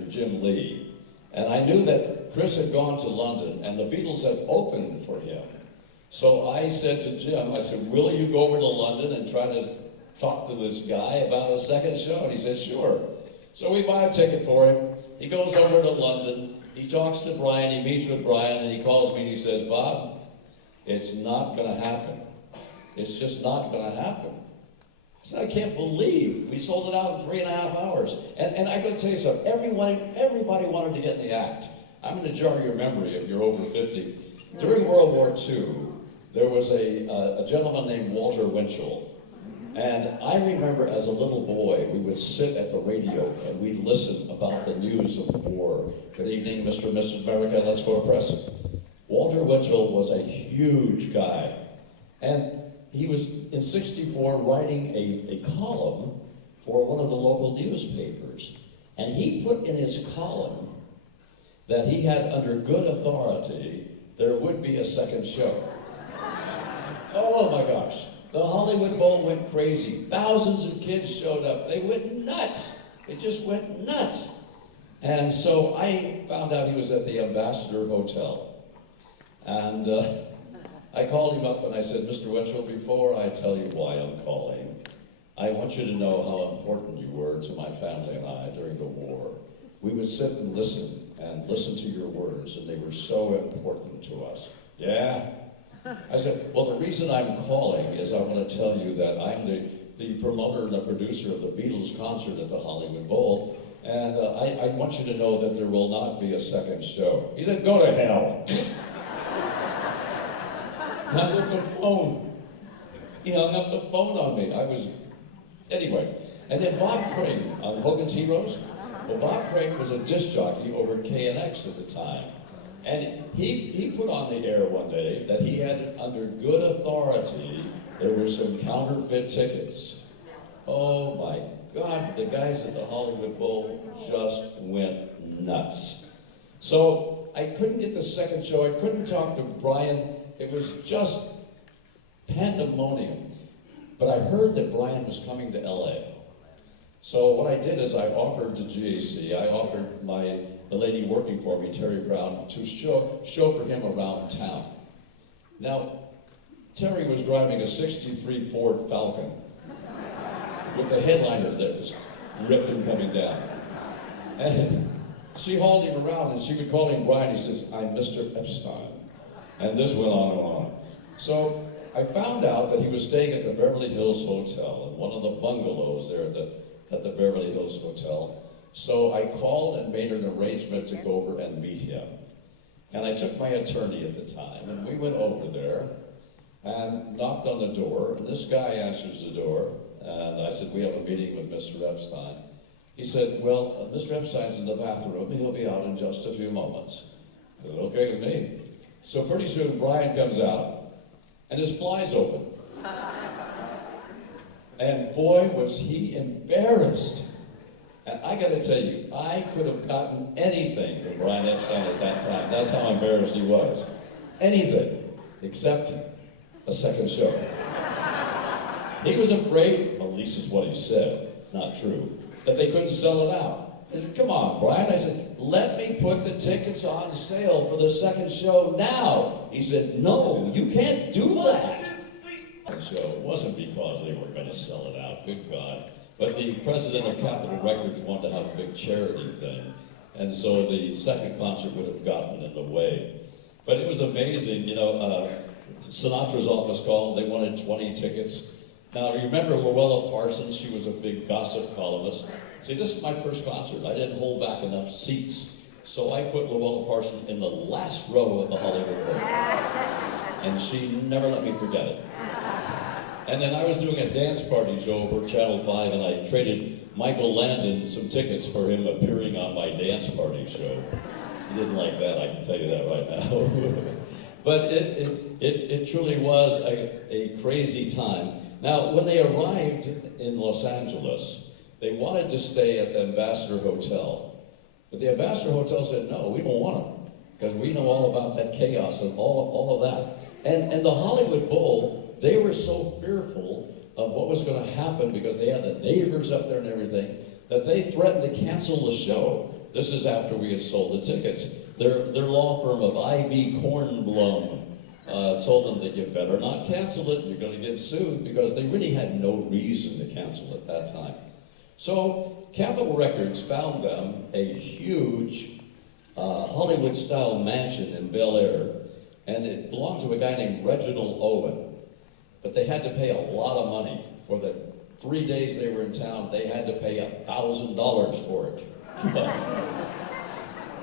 Jim Lee. And I knew that Chris had gone to London and the Beatles had opened for him. So I said to Jim, I said, will you go over to London and try to talk to this guy about a second show? And he said, sure. So we buy a ticket for him. He goes over to London. He talks to Brian. He meets with Brian, and he calls me and he says, Bob, it's not going to happen. It's just not going to happen. I said, I can't believe we sold it out in 3.5 hours. And I got to tell you something. Everybody wanted to get in the act. I'm going to jar your memory if you're over 50. During World War II, there was a gentleman named Walter Winchell. And I remember as a little boy, we would sit at the radio and we'd listen about the news of the war. Good evening, Mr. and Mrs. America, let's go to press. Walter Winchell was a huge guy. And he was, in '64, writing a column for one of the local newspapers. And he put in his column that he had, under good authority, there would be a second show. Oh my gosh. The Hollywood Bowl went crazy. Thousands of kids showed up. They went nuts. It just went nuts. And so I found out he was at the Ambassador Hotel. And I called him up and I said, Mr. Winchell, before I tell you why I'm calling, I want you to know how important you were to my family and I during the war. We would sit and listen to your words, and they were so important to us. Yeah? I said, well, the reason I'm calling is I want to tell you that I'm the promoter and the producer of the Beatles concert at the Hollywood Bowl, and I want you to know that there will not be a second show. He said, go to hell. He hung up the phone. He hung up the phone on me. Anyway. And then Bob Crane on Hogan's Heroes. Well, Bob Crane was a disc jockey over at KNX at the time. And he put on the air one day that he had, under good authority, there were some counterfeit tickets. Oh my God, the guys at the Hollywood Bowl just went nuts. So I couldn't get the second show. I couldn't talk to Brian. It was just pandemonium. But I heard that Brian was coming to LA. So what I did is I offered to GAC, I offered the lady working for me, Terry Brown, to chauffeur him around town. Now, Terry was driving a '63 Ford Falcon with the headliner that was ripped and coming down. And she hauled him around and she would call him Brian. He says, I'm Mr. Epstein. And this went on and on. So I found out that he was staying at the Beverly Hills Hotel, in one of the bungalows there at the Beverly Hills Hotel. So I called and made an arrangement to go over and meet him. And I took my attorney at the time, and we went over there and knocked on the door, and this guy answers the door, and I said, we have a meeting with Mr. Epstein. He said, well, Mr. Epstein's in the bathroom, he'll be out in just a few moments. I said, okay with me. So pretty soon Brian comes out, and his fly's open. And boy, was he embarrassed. And I gotta tell you, I could have gotten anything from Brian Epstein at that time. That's how embarrassed he was. Anything, except a second show. He was afraid, well, at least is what he said, not true, that they couldn't sell it out. I said, come on, Brian. I said, let me put the tickets on sale for the second show now. He said, no, you can't do that. So it wasn't because they were going to sell it out, good God. But the president of Capitol Records wanted to have a big charity thing. And so the second concert would have gotten in the way. But it was amazing, you know, Sinatra's office called, they wanted 20 tickets. Now, remember Luella Parsons? She was a big gossip columnist. See, this is my first concert. I didn't hold back enough seats. So I put Luella Parsons in the last row of the Hollywood Bowl. And she never let me forget it. And then I was doing a dance party show over Channel 5, and I traded Michael Landon some tickets for him appearing on my dance party show. He didn't like that, I can tell you that right now. But it truly was a crazy time. Now, when they arrived in Los Angeles, they wanted to stay at the Ambassador Hotel. But the Ambassador Hotel said, no, we don't want them, because we know all about that chaos and all of that. And the Hollywood Bowl, they were so fearful of what was going to happen because they had the neighbors up there and everything, that they threatened to cancel the show. This is after we had sold the tickets. Their law firm of I.B. Kornblum told them that you better not cancel it, you're going to get sued, because they really had no reason to cancel at that time. So Capitol Records found them a huge Hollywood-style mansion in Bel Air, and it belonged to a guy named Reginald Owen. But they had to pay a lot of money. For the 3 days they were in town, they had to pay $1,000 for it.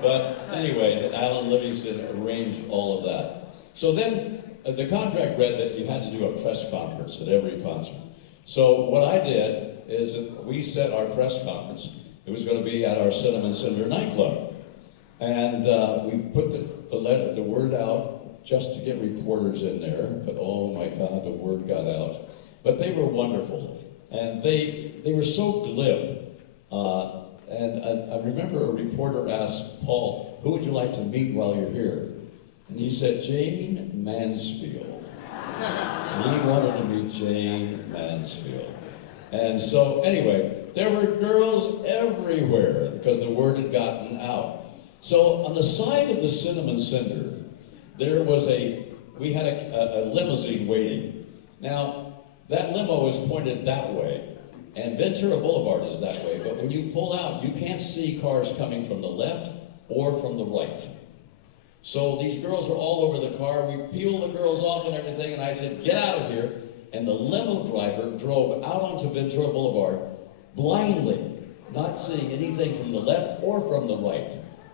But anyway, Alan Livingston arranged all of that. So then the contract read that you had to do a press conference at every concert. So what I did is we set our press conference. It was going to be at our Cinnamon Cinder nightclub. And we put the word out just to get reporters in there. But oh my God, the word got out. But they were wonderful. And they were so glib. And I remember a reporter asked Paul, who would you like to meet while you're here? And he said, Jane Mansfield. And he wanted to meet Jane Mansfield. And so anyway, there were girls everywhere because the word had gotten out. So on the side of the Cinnamon Cinder, there was we had a limousine waiting. Now, that limo was pointed that way. And Ventura Boulevard is that way, but when you pull out, you can't see cars coming from the left or from the right. So these girls are all over the car. We peeled the girls off and everything, and I said, get out of here. And the limo driver drove out onto Ventura Boulevard blindly, not seeing anything from the left or from the right.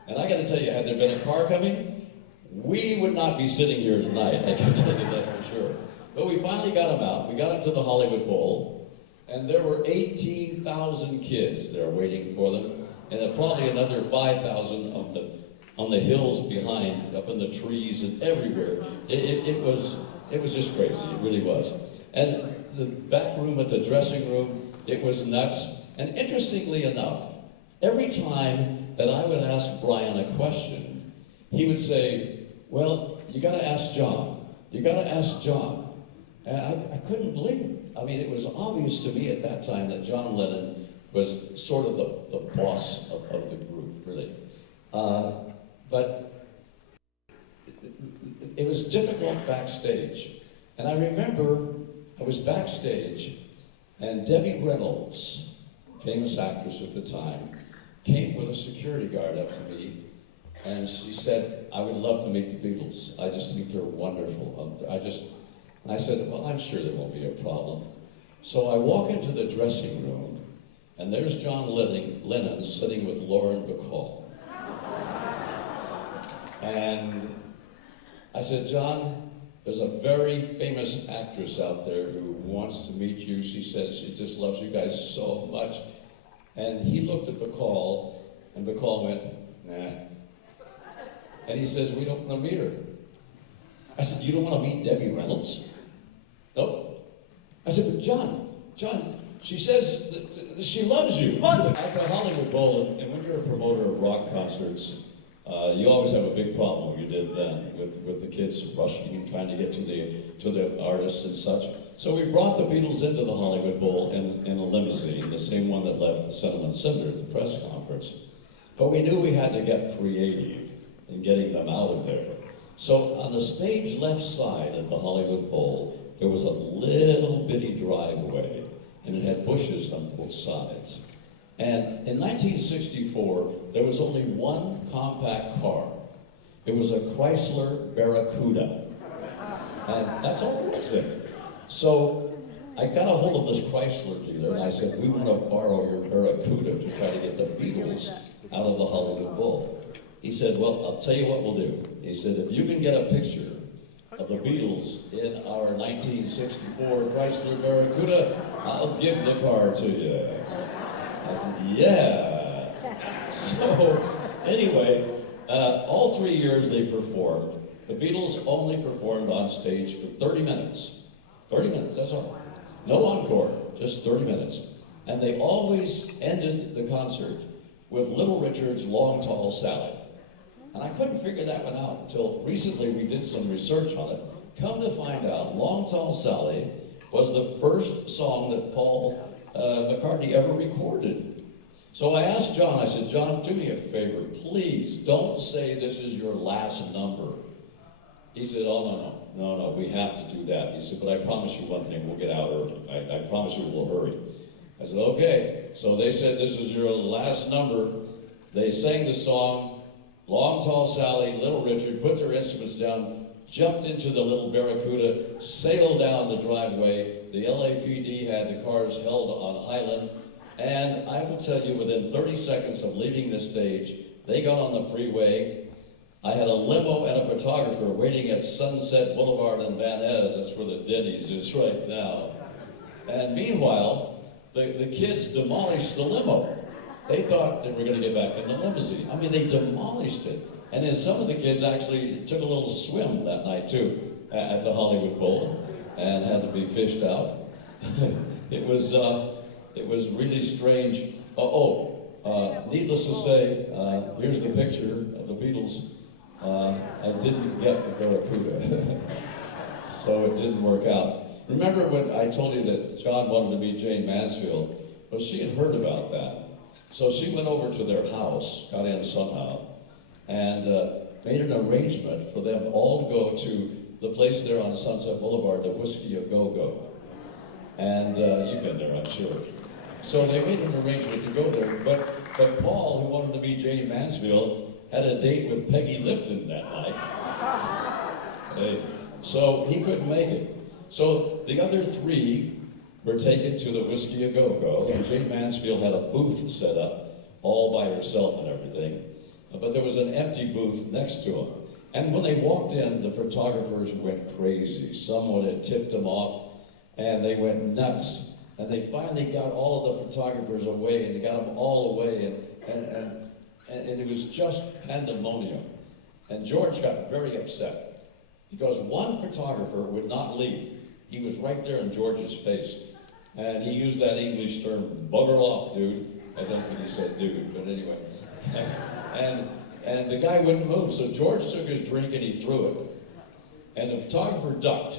And I got to tell you, had there been a car coming, we would not be sitting here tonight, I can tell you that for sure. But we finally got them out. We got them to the Hollywood Bowl. And there were 18,000 kids there waiting for them, and probably another 5,000 on the hills behind, up in the trees and everywhere. It was just crazy, it really was. And the back room at the dressing room, it was nuts. And interestingly enough, every time that I would ask Brian a question, he would say, well, you gotta ask John. You gotta ask John. And I couldn't believe it. I mean, it was obvious to me at that time that John Lennon was sort of the boss of the group, really. But it was difficult backstage. And I remember I was backstage, and Debbie Reynolds, famous actress at the time, came with a security guard up to me, and she said, I would love to meet the Beatles. I just think they're wonderful. I said, well, I'm sure there won't be a problem. So I walk into the dressing room, and there's John Lennon sitting with Lauren Bacall. And I said, John, there's a very famous actress out there who wants to meet you. She says she just loves you guys so much. And he looked at Bacall, and Bacall went, nah. And he says, we don't want to meet her. I said, you don't want to meet Debbie Reynolds? Nope. I said, but John, she says that she loves you. At the Hollywood Bowl, and when you're a promoter of rock concerts, you always have a big problem, you did then, with the kids rushing and trying to get to the artists and such. So we brought the Beatles into the Hollywood Bowl in a limousine, the same one that left the Cinnamon Cinder at the press conference. But we knew we had to get creative in getting them out of there. So on the stage left side of the Hollywood Bowl, there was a little bitty driveway, and it had bushes on both sides. And in 1964, there was only one compact car. It was a Chrysler Barracuda. And that's all it was in. So I got a hold of this Chrysler dealer, and I said, we want to borrow your Barracuda to try to get the Beatles out of the Hollywood Bowl. He said, well, I'll tell you what we'll do. He said, if you can get a picture of the Beatles in our 1964 Chrysler Barracuda, I'll give the car to you. I said, yeah. So anyway, all 3 years they performed. The Beatles only performed on stage for 30 minutes. 30 minutes, that's all. No encore, just 30 minutes. And they always ended the concert with Little Richard's Long Tall Sally. And I couldn't figure that one out until recently we did some research on it. Come to find out, Long Tall Sally was the first song that Paul McCartney ever recorded. So I asked John, I said, John, do me a favor, please don't say this is your last number. He said, oh, no, we have to do that. He said, but I promise you one thing, we'll get out early. I promise you we'll hurry. I said, okay. So they said, this is your last number. They sang the song, Long Tall Sally, Little Richard, put their instruments down, jumped into the little Barracuda, sailed down the driveway. The LAPD had the cars held on Highland. And I will tell you, within 30 seconds of leaving the stage, they got on the freeway. I had a limo and a photographer waiting at Sunset Boulevard in Van Ness. That's where the Denny's is right now. And meanwhile, the kids demolished the limo. They thought they were going to get back in the limousine. I mean, they demolished it. And then some of the kids actually took a little swim that night, too, at the Hollywood Bowl, and had to be fished out. It was really strange. Needless to say, here's the picture of the Beatles. I didn't get the Barracuda, so it didn't work out. Remember when I told you that John wanted to meet Jane Mansfield? Well, she had heard about that. So she went over to their house, got in somehow, and made an arrangement for them all to go to the place there on Sunset Boulevard, the Whiskey A Go-Go. And you've been there, I'm sure. So they made an arrangement to go there, but Paul, who wanted to meet Jane Mansfield, had a date with Peggy Lipton that night. So he couldn't make it. So the other three were taken to the Whiskey A Go-Go, and Jane Mansfield had a booth set up, all by herself and everything. But there was an empty booth next to him. And when they walked in, the photographers went crazy. Someone had tipped them off, and they went nuts. And they finally got all of the photographers away, and they got them all away, and it was just pandemonium. And George got very upset, because one photographer would not leave. He was right there in George's face. And he used that English term, bugger off, dude. I don't think he said dude, but anyway. And the guy wouldn't move, so George took his drink and he threw it. And the photographer ducked.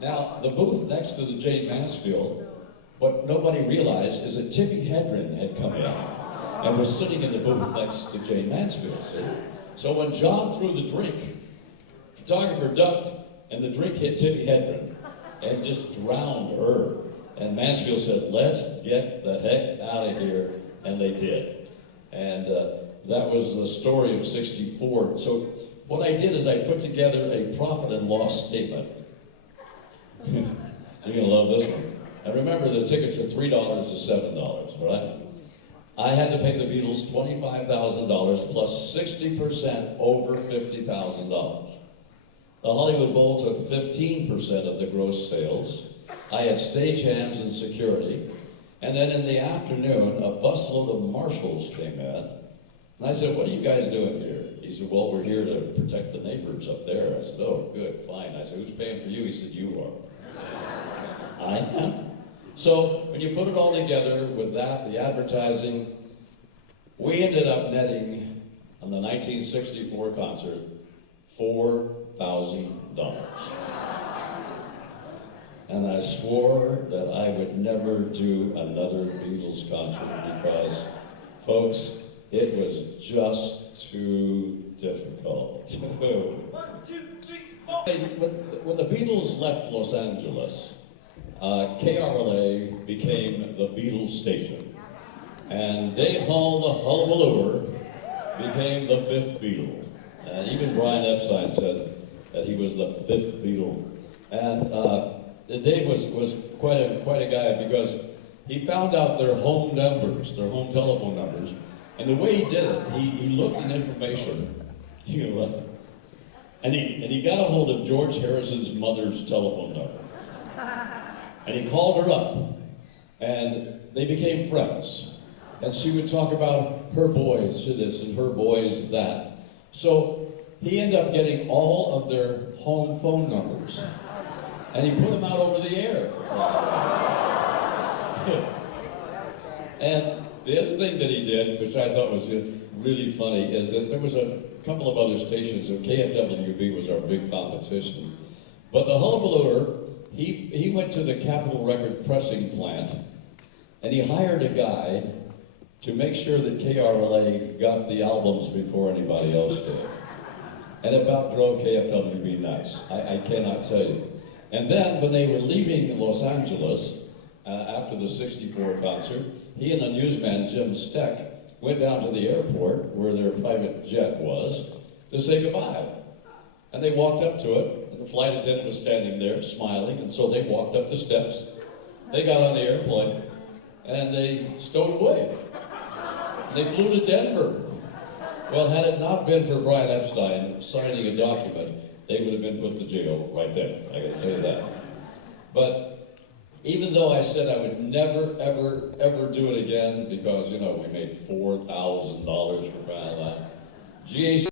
Now, the booth next to the Jane Mansfield, what nobody realized is that Tippi Hedren had come in and was sitting in the booth next to Jane Mansfield, see? So when John threw the drink, photographer ducked, and the drink hit Tippi Hedren and just drowned her. And Mansfield said, let's get the heck out of here, and they did. And that was the story of '64. So what I did is I put together a profit and loss statement. You're gonna love this one. And remember, the tickets are $3 to $7, right? I had to pay the Beatles $25,000 plus 60% over $50,000. The Hollywood Bowl took 15% of the gross sales. I had stagehands and security. And then in the afternoon, a busload of marshals came in. And I said, what are you guys doing here? He said, well, we're here to protect the neighbors up there. I said, oh, good, fine. I said, who's paying for you? He said, you are. I am. So when you put it all together with that, the advertising, we ended up netting on the 1964 concert $4,000. And I swore that I would never do another Beatles concert because, folks, it was just too difficult. 1, 2, 3, 4. When the Beatles left Los Angeles, KRLA became the Beatles station. And Dave Hall, the hullabalooer, became the fifth Beatle. And even Brian Epstein said that he was the fifth Beatle. And Dave was quite a guy because he found out their home numbers, their home telephone numbers. And the way he did it, he looked at information, and he got a hold of George Harrison's mother's telephone number. And he called her up, and they became friends. And she would talk about her boys this and her boys that. So he ended up getting all of their home phone numbers. And he put them out over the air. And the other thing that he did, which I thought was really funny, is that there was a couple of other stations, and KFWB was our big competition. But the hullabalooer, he went to the Capitol Record pressing plant, and he hired a guy to make sure that KRLA got the albums before anybody else did. And it about drove KFWB nuts. I cannot tell you. And then when they were leaving Los Angeles after the '64 concert, he and the newsman Jim Steck went down to the airport where their private jet was to say goodbye. And they walked up to it, and the flight attendant was standing there smiling, and so they walked up the steps. They got on the airplane, and they stowed away. And they flew to Denver. Well, had it not been for Brian Epstein signing a document, they would have been put to jail right there. I gotta tell you that. But even though I said I would never, ever, ever do it again, because, you know, we made $4,000 for crying out loud, GAC